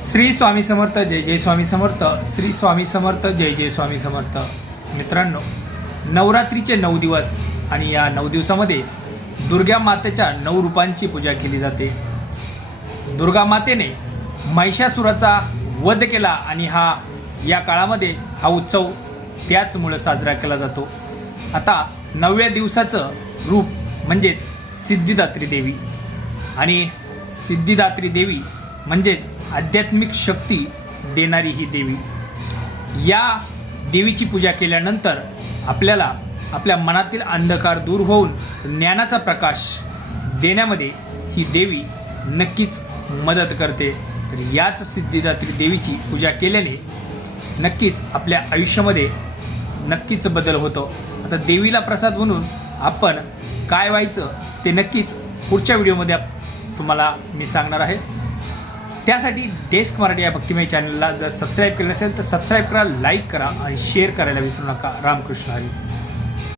श्री स्वामी समर्थ जय जय स्वामी समर्थ श्री स्वामी समर्थ जय जय स्वामी समर्थ. मित्रांनो नवरात्रीचे नऊ दिवस आणि या नऊ दिवसामध्ये दुर्गा मातेच्या नऊ रूपांची पूजा केली जाते. दुर्गा मातेने महिषासुराचा वध केला आणि हा या काळामध्ये हा उत्सव त्याचमुळं साजरा केला जातो. आता नवव्या दिवसाचं रूप म्हणजेच सिद्धिदात्री देवी. आणि सिद्धिदात्री देवी म्हणजेच आध्यात्मिक शक्ती देणारी ही देवी. या देवीची पूजा केल्यानंतर आपल्याला आपल्या मनातील अंधकार दूर होऊन ज्ञानाचा प्रकाश देण्यामध्ये ही देवी नक्कीच मदत करते. तर याच सिद्धिदात्री देवीची पूजा केल्याने नक्कीच आपल्या आयुष्यामध्ये नक्कीच बदल होतो. आता देवीला प्रसाद म्हणून आपण काय व्हायचं ते नक्कीच पुढच्या व्हिडिओमध्ये तुम्हाला मी सांगणार आहे. त्यासाठी डेस्क मराठी या भक्तिमय चॅनलला जर सबस्क्राईब केलं नसेल तर सबस्क्राईब करा लाईक करा आणि शेअर करायला विसरू नका. रामकृष्ण हरी.